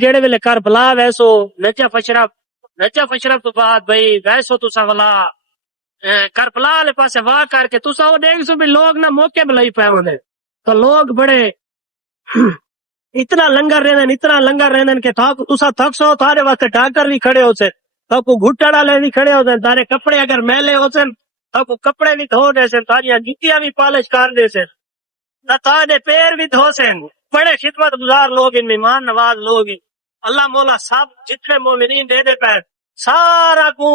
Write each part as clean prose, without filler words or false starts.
جڑے ویلے Karbala ویسو Najaf Ashraf تو بعد بھائی ویسو تسا والا کربلا والے پاسے واہ کر کے تسا وہ دیکھ سو بھی لوگ نہ موقع بلائی پے ہوندے تو لوگ بڑے اتنا لنگر رہندن کہ تسا تھک سو تھارے واسطے ڈاکٹر بھی کھڑے ہو سے تو گھٹڑ والے بھی کھڑے ہو سن تارے کپڑے اگر میلے ہو سن تو کپڑے بھی دھو دے سن تاریاں جتیاں بھی پالش کر دے سن تارے پیر بھی دھو سن بڑے خدمت گزار لوگ ان مہمان نواز لوگ اللہ مولا سب جتنے مومنین دے دے پہ سارا کو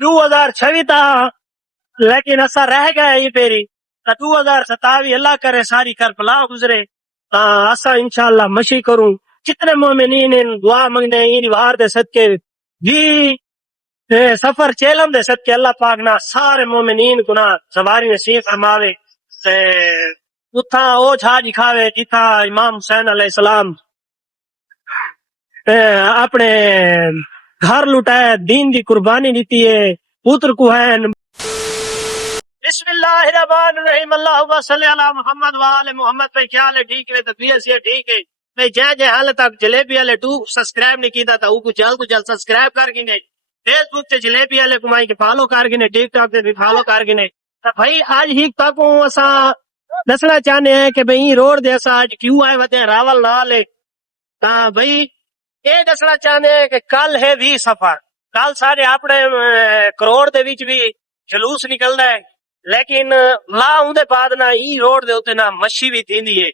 2026 تا لیکن ایسا رہ گیا یہ پیری 2027 اللہ کرے ساری کربلا گزرے ایسا انشاءاللہ مشی کروں جتنے مومنین ان دعا منگنے ان وار دے صدقے جی سفر چیلم دے صدقے اللہ پاک نہ سارے مومنین کو نہ سواری نصیب فرماوے اتھا او چھا دکھاوے جتھا امام حسین علیہ السلام اپنے گھر لٹائے دین دی قربانی دیتی ہے پتر کو ہے بسم اللہ الرحمن الرحیم اللہ صلی علی محمد وآل محمد پہ کیا لے ٹھیک ہے تدبیر سے ٹھیک ہے میں جے حال تک جلیبی والے ٹو سبسکرائب نہیں کیتا تھا وہ جلد سبسکرائب کر کے نہیں فیس بک تے جلیبی والے کمائی کے فالو کر کے نہیں ٹک ٹاک تے بھی فالو کر کے نہیں تو بھائی آج ہی تک اسا دسنا چاہنے ہیں کہ بھئی روڈ دے اسا آج کیوں آئے ہوتے ہیں راول نال تا بھئی یہ دسنا چاہنے ہیں کہ کل ہے 20 سفر کل سارے اپنے کروڑ دے وچ بھی جلوس نکلدا ہے لیکن لا اون دے بعد نہ ای روڈ دے اوتے نہ مچھی بھی تھیندی ہے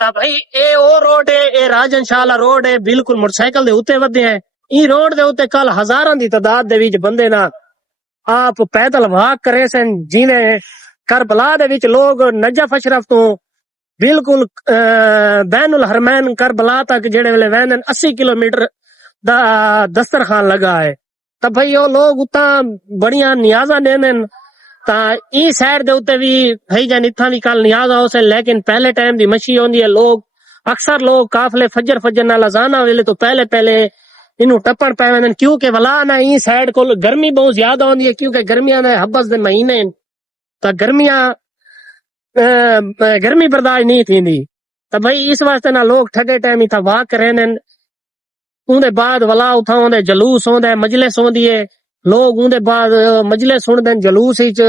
تا بھئی اے او روڈ ہے اے راجن شالا روڈ ہے بالکل موٹر سائیکل دے اوتے ودے ہیں ای روڈ دے اوتے کل ہزاراں دی تعداد دے وچ بندے نہ آپ پیدل واک کرے سن جیویں کربلا دے وچ لوگ نجف اشرف تو بالکل بین الحرمین کربلا تک جڑے ویلے ویندن 80 کلومیٹر دا دسترخوان لگا ہے تا بھئی او لوگ اتنا بڑیاں نیازاں دیندن تا ای سائڈ دے اوتے بھی بھئی جان اتھاں بھی کل نیازاں ہو سن لیکن پہلے ٹائم دی مچھی ہوندی ہے لوگ اکثر لوگ قافلے فجر نال اذان ویلے تو پہلے انہوں ٹپن پے ویندن کیونکہ ولا نہ ای سائڈ کو گرمی بہت زیادہ ہوندی ہے کیونکہ گرمیاں دے حبس دے مہینے تا گرمیاں گرمی برداشت نہیں تھیندی تا بھئی اس واسطے نہ لوگ ٹھگے ٹائم ہی تھا واک کرین اون دے بعد ولا اتھا ہوندے جلوس ہوندے مجلس ہوندی ہے لوگ اون دے بعد مجلس سن جلوس وچ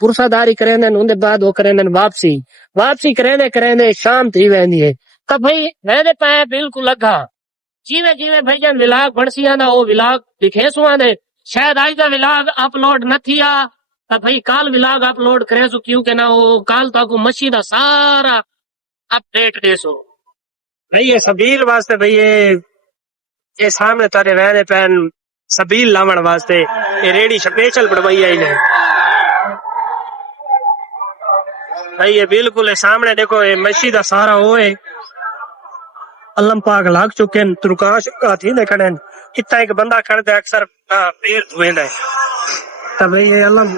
پرساداری کرین اون دے بعد وہ کرین واپسی کریندے شام تھی ویندی ہے تا بھئی ویندے پے بالکل لگا جیویں بھئی جان ولاگ بنسیاں دا او ولاگ دکھے سواں دے شاید آج دا ولاگ اپلوڈ نہ تھیا تا بھئی کال ولاگ اپلوڈ کرے سو کیونکہ نہ وہ کال تک مچھی دا سارا اپڈیٹ دے سو بھئی یہ سبیل واسطے بھئی یہ سامنے تارے ویندے پین سبیل لاون واسطے یہ ریڑی سپیشل بڑوائی آئی نے بھئی یہ بالکل سامنے دیکھو یہ مچھی دا سارا ہوئے علم پاک لاگ چکے ہیں ترکاش ہاتھی دے کھڑے ہیں اتنا ایک بندہ کھڑے اکثر پیر دھوئے دے تا بھئی یہ علم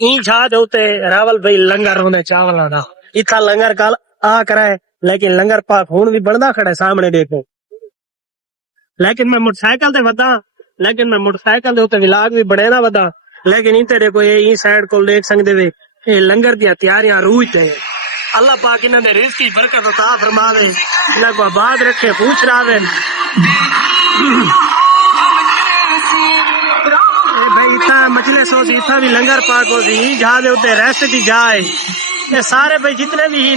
این جھا دوتے راول بھئی لنگر ہونے چاولا دا اتھا لنگر کال آ کرائے لیکن لنگر پاک ہون بھی بڑھدا کھڑے سامنے دیکھو لیکن میں موٹر سائیکل دے ودا موٹر سائیکل دے ہوتے ولاگ بھی بڑے نہ ودا لیکن انتے دیکھو یہ سائیڈ کو دیکھ سکتے وے یہ لنگر دیا تیاریاں روج تے اللہ پاک انہاں دے رزق کی برکت عطا فرماوے انہاں کو آباد رکھے پوچھ راوے بھئی اتنا مجلس ہو سی اتنا بھی لنگر پاک ہو سی جہاں دے ہوتے ریسٹ دی جائے یہ سارے بھئی جتنے بھی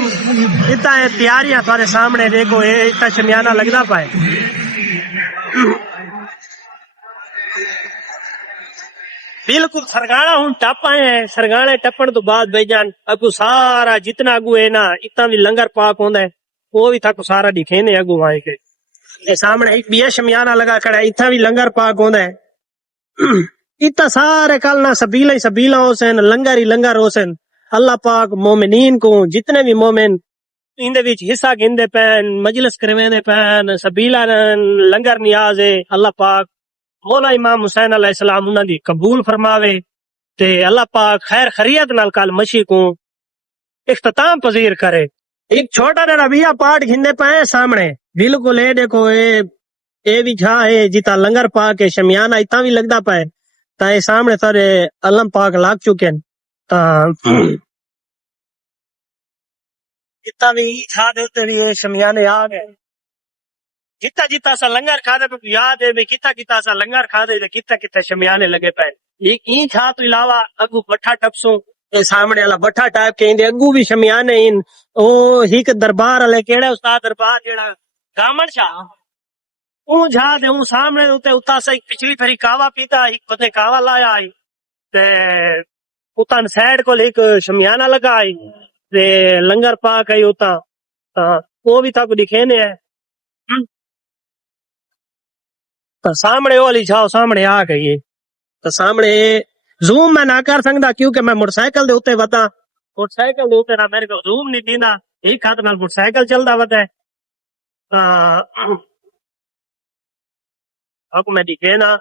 اتنا تیاریاں تھارے سامنے دیکھو یہ اتنا شمیانہ لگنا پائے بالکل سرگانا ہوں ٹپ آئے ہیں سرگانے ٹپن تو بعد بھائی جان اگو سارا جتنا اگو ہے نا اتنا بھی لنگر پاک ہوندا ہے وہ بھی تھا کو سارا دکھینے اگو آئے کے یہ سامنے ایک بھی شمیانہ لگا کھڑا ہے اتنا بھی لنگر پاک ہوندا ہے اتنا سارے کل نہ سبیلا ہو سن لنگر ہی لنگر ہو سن اللہ پاک مومنین کو جتنے بھی مومن ان دے وچ حصہ گھندے پین مجلس کرویندے پین سبیلا لنگر نیاز ہے اللہ پاک مولا امام حسین علیہ السلام انہاں دی قبول فرماوے تے اللہ پاک خیر خریت نال کل مشی کو اختتام پذیر کرے ایک چھوٹا جا ربیہ پاٹ گھندے پائے سامنے بالکل اے دیکھو اے بھی جھا ہے جتا لنگر پاک شمیانہ اتنا بھی لگدا پائے تا اے سامنے سارے علم پاک لاگ چکے تا جتنا بھی تھا دے بھی شمیانے آ گئے جتا جتا سا لنگر کھا دے یاد ہے بھی کتا سا لنگر کھا دے کتا شمیانے لگے پے این تھا تو علاوہ اگو بٹھا ٹپسوں سامنے والا بٹھا ٹائپ کے اگو بھی شمیانے ان او ہیک دربار والے کیڑے استاد دربار جیڑا گامن شاہ اون جا دے اون سامنے اوتے اتا سے پچھلی پھری کاوا پیتا ایک پتے کاوا لایا آئی تے اتن سائڈ کو ایک شمیانہ لگا آئی تے لنگر پا گئی اتا وہ بھی تک دکھے نے ہے تو سامنے والی جاؤ سامنے آ گئی ہے تو سامنے زوم میں نہ کر سکتا کیونکہ میں موٹر سائیکل دے اوتے ودا موٹر سائیکل دے اوتے نہ میرے کو زوم نہیں دیندا ایک ہاتھ نال موٹر سائیکل چلدا ودا ہے اب میں دکھے نا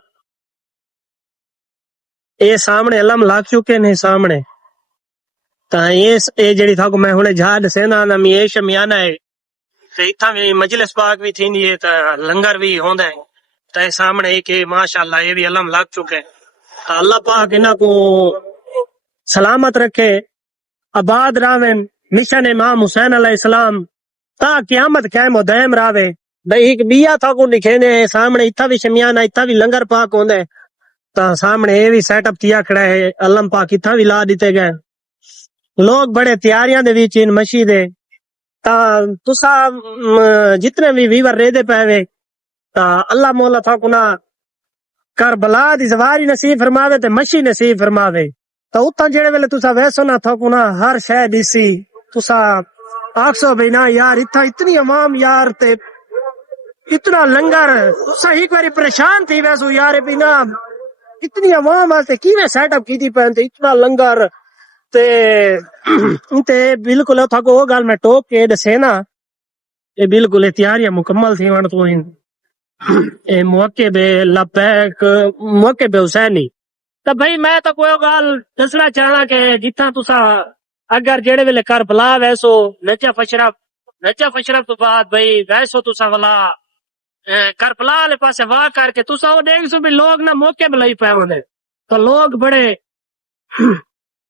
اے سامنے علم لگ چکے نے سامنے تا اے جڑی تھا کو میں ہنے جا دسینا نا می شمیانہ ہے تے ایتھاں وی مجلس پاک بھی تھیندی ہے تے لنگر بھی ہوندا ہے تے سامنے ایک ماشاءاللہ یہ بھی علم لگ چکے اللہ پاک انہاں کو سلامت رکھے آباد راون مشن امام حسین علیہ السلام تا قیامت قائم و دائم راوے بھئی ایک بیا تھا کو لکھے نے سامنے اتھا بھی شمیانہ اتھا بھی لنگر پاک ہوندے تا سامنے یہ بھی سیٹ اپ کیا کھڑا ہے علم پاک اتھا بھی لا دیتے گئے لوگ بڑے تیاریاں دے وچ ان مسجد تا تسا جتنے بھی ویور رہ دے پے تا اللہ مولا تھا کنا کربلا دی زواری نصیب فرماوے تے مشی نصیب فرماوے تا اتھا جڑے ویلے تسا ویسو نہ تھا کنا ہر شے دیسی تسا آکسو بھئی نا یار اتھا اتنی عوام یار تے اتنا لنگر تسا ایک باری پریشان تھی ویسو یار بنا اتنی عوام واسطے کیویں سیٹ اپ کیتی پین تے اتنا لنگر تے بالکل اتھا کو گل میں ٹوک کے دسے نا یہ بالکل تیاریاں مکمل تھی ون تو اے موقع بے لبیک موقع بے حسینی تو بھائی میں تو کوئی گل دسنا چاہنا کہ جتنا تسا اگر جڑے ویلے کربلا ویسو نچا فشرف تو بعد بھائی ویسو تسا والا کربلا والے پاسے واہ کر کے تسا وہ دیکھ سو بھی لوگ نہ موقع بلائی پے ہوندے تو لوگ بڑے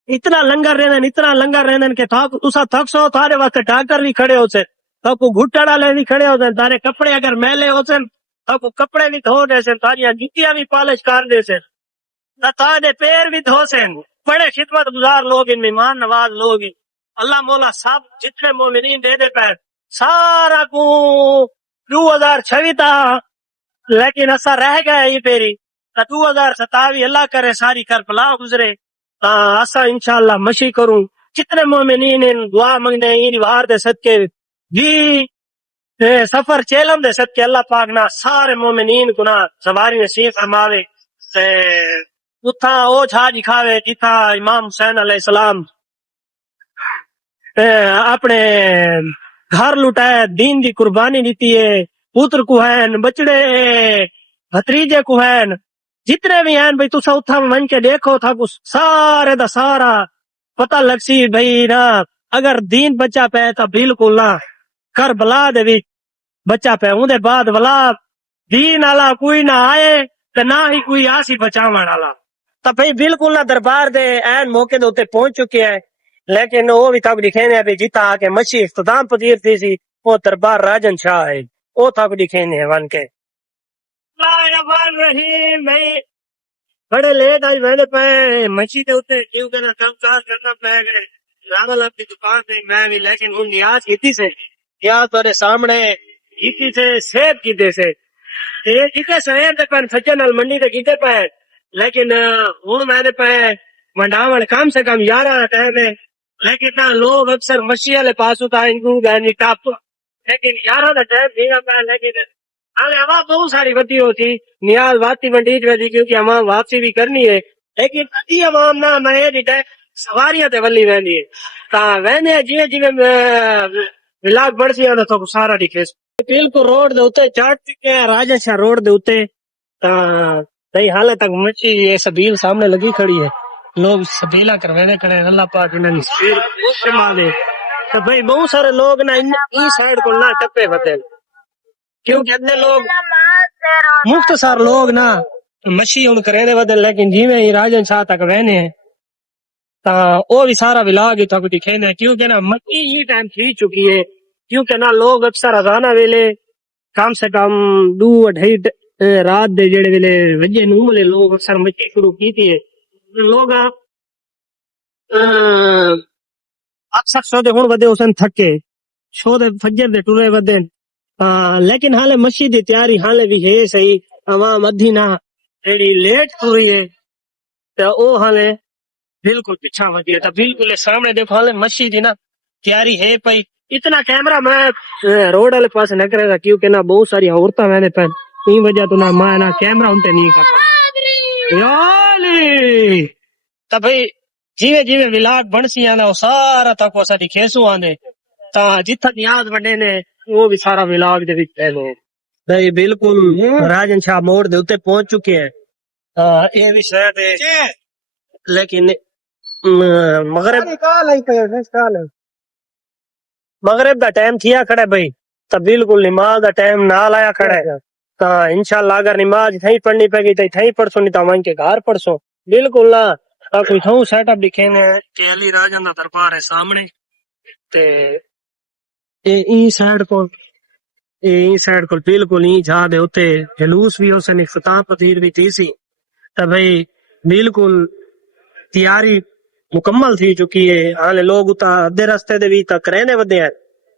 اتنا لنگر رہن کہ تسا تھک سو تھارے واسطے ڈاکٹر بھی کھڑے ہو سے تو کو گھٹڑ والے بھی کھڑے ہوتے تارے کپڑے اگر میلے ہو سن تو کو کپڑے بھی دھو دے سن تاریاں جتیاں بھی پالش کر دے سن تارے پیر بھی دھو سن بڑے خدمت گزار لوگ ان مہمان نواز لوگ اللہ مولا سب جتنے مومنین دے پیر سارا کو 2026 تا لیکن ایسا رہ گیا یہ پیری 2027 اللہ کرے ساری کربلا گزرے ایسا انشاءاللہ مشی کروں جتنے مومنین دعا منگنے ان وار دے صدقے جی سفر چیلم دے صدقے اللہ پاک نہ سارے مومنین کو نہ سواری نصیب فرماوے تے اتھا او چھا دکھاوے جتھا امام حسین علیہ السلام اپنے گھر لٹائے دین دی قربانی دیتی ہے پوتر کو ہیں بچڑے بھتریجے کو ہیں جتنے بھی ہیں بھئی تسا اتھا من کے دیکھو تھا کو سارے دا سارا پتہ لگ سی بھئی نا اگر دین بچا پہ تا بالکل نہ کربلا دے وچ بچا پہ اون دے بعد ولا دین والا کوئی نہ آئے تے نہ ہی کوئی آسی بچاون والا تا بھئی بالکل نہ دربار دے این موقع دے اوتے پہنچ چکے ہیں لیکن وہ بھی تک دکھے نے جیتا آ کے مچھی اختتام پذیر تھی سی وہ دربار راجن شاہ ہے وہ تک دکھے نے ون کے رحیم بھائی بڑے لیٹ آج میں پہ مچھی دے اوتے کیوں کہ کام کار کرنا پے گئے زیادہ لگ کی دکان سے میں بھی لیکن ان نیاز کیتی سے نیاز تارے سامنے کیتی سے صحت کیتے سے کیتے سویر دے پین سچے نال منڈی دے کیتے پہ لیکن ہوں میں نے پہ منڈاون کم سے کم 11 ٹائم ہے لیکن نہ لوگ اکثر مچھی والے پاس ہوتا ان کو گانی ٹاپ لیکن 11 کا ٹائم دینا پہ لیکن ہوا بہت ساری بدی ہوتی نیاز واپسی منڈی چی کیونکہ عوام واپسی بھی کرنی ہے لیکن ادی عوام نہ میں سواریاں تے ولی ویندی ہے تا ویندے جویں جویں ولاگ بڑھ سی تو سارا دکھے بالکل روڈ دے اوتے چڑھ چکے ہیں راجا شاہ روڈ دے اوتے تا نہیں حالے تک مچھی یہ سبیل سامنے لگی کھڑی ہے لوگ سبیلا کروانے کھڑے ہیں اللہ پاک انہاں دی شفا دے تو بھائی بہت سارے لوگ نہ ای سائیڈ کو نہ ٹپے وتے کیونکہ اتنے لوگ مختصر لوگ نا مچھی ہوں کرے دے ودن لیکن جیویں ہی راجن شاہ تک رہنے ہیں تا وہ بھی سارا ولاگ ہی تک دکھینا کیونکہ نا مٹی ہی ٹائم تھی چکی ہے کیونکہ نا لوگ اکثر ازانہ ویلے کم سے کم 2-2:30 رات دے جڑے ویلے وجے نو ملے لوگ اکثر مٹی شروع کی تھی لوگ اکثر سو دے ہون ودے اسن تھکے شو دے فجر دے ٹرے ودے لیکن حالے مسجد دی تیاری حالے بھی ہے صحیح عوام ادھی نہ ایڑی لیٹ ہوئی ہے تے او حالے بالکل پیچھا ودی ہے تے بالکل سامنے دیکھو حالے مسجد دی نا تیاری ہے پئی اتنا کیمرہ میں روڈ والے پاس نہ کرے گا کیونکہ نا بہت ساری عورتیں میں نے پہن این وجہ تو نہ میں نا کیمرہ ان تے نہیں کرتا یالی تا بھئی جیویں جیویں ولاگ بنسی آنا وہ سارا تک وہ ساری کھیسو آنے تا جتھا نیاز بڑے نے وہ بھی سارا ولاگ دے وچ پہلو بھئی بالکل راجن شاہ موڑ دے اوتے پہنچ چکے ہیں یہ بھی شاید لیکن مغرب دا ٹائم تھیا کھڑا ہے بھائی تا بالکل نماز دا ٹائم نہ لایا کھڑا ہے تا انشاءاللہ اگر نماز تھیں پڑھنی پے گی تھیں پڑھسو نہیں تا وہیں کے گھر پڑھسو بالکل نہ کوئی تھوں سیٹ اپ لکھے نے کہ علی راجن دا دربار ہے سامنے تے این سائڈ کو بالکل این جا دے ہوتے جلوس بھی اسے اختتام پذیر بھی تھی سی تا بھائی بالکل تیاری مکمل تھی چکی ہے ہاں لوگ اتا ادھے رستے دے بھی تک رہنے ودے ہیں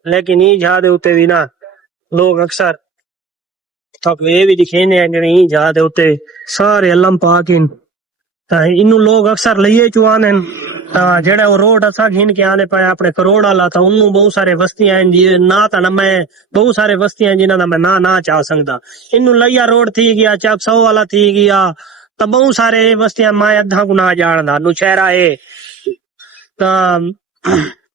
لیکن این جا دے ہوتے بھی نا لوگ اکثر تک یہ بھی دکھینے ہیں کہ این جا دے ہوتے سارے علم پاکن انہوں لوگ اکثر لئیے چوانے جڑے وہ روڈ اسا گھن کے آنے پائے اپنے کروڑ والا تھا انہوں بہت سارے وستیاں ہیں جی نہ تا نہ میں بہت سارے وستیاں ہیں جنہاں میں نہ چاہ سکتا انہوں لیا روڈ تھی گیا چاک سو والا تھی گیا تا بہت سارے وستیاں میں ادھا کو نہ جاندہ نو چہرہ ہے تا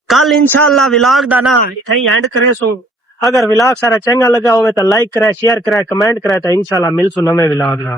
کل انشاءاللہ ولاگ دا نا اتھائی اینڈ کرے سو اگر ولاگ سارا چنگا لگا ہوئے تا لائک کرے شیئر کرے کمنٹ کرے تا انشاءاللہ مل سو نوے ولاگ نا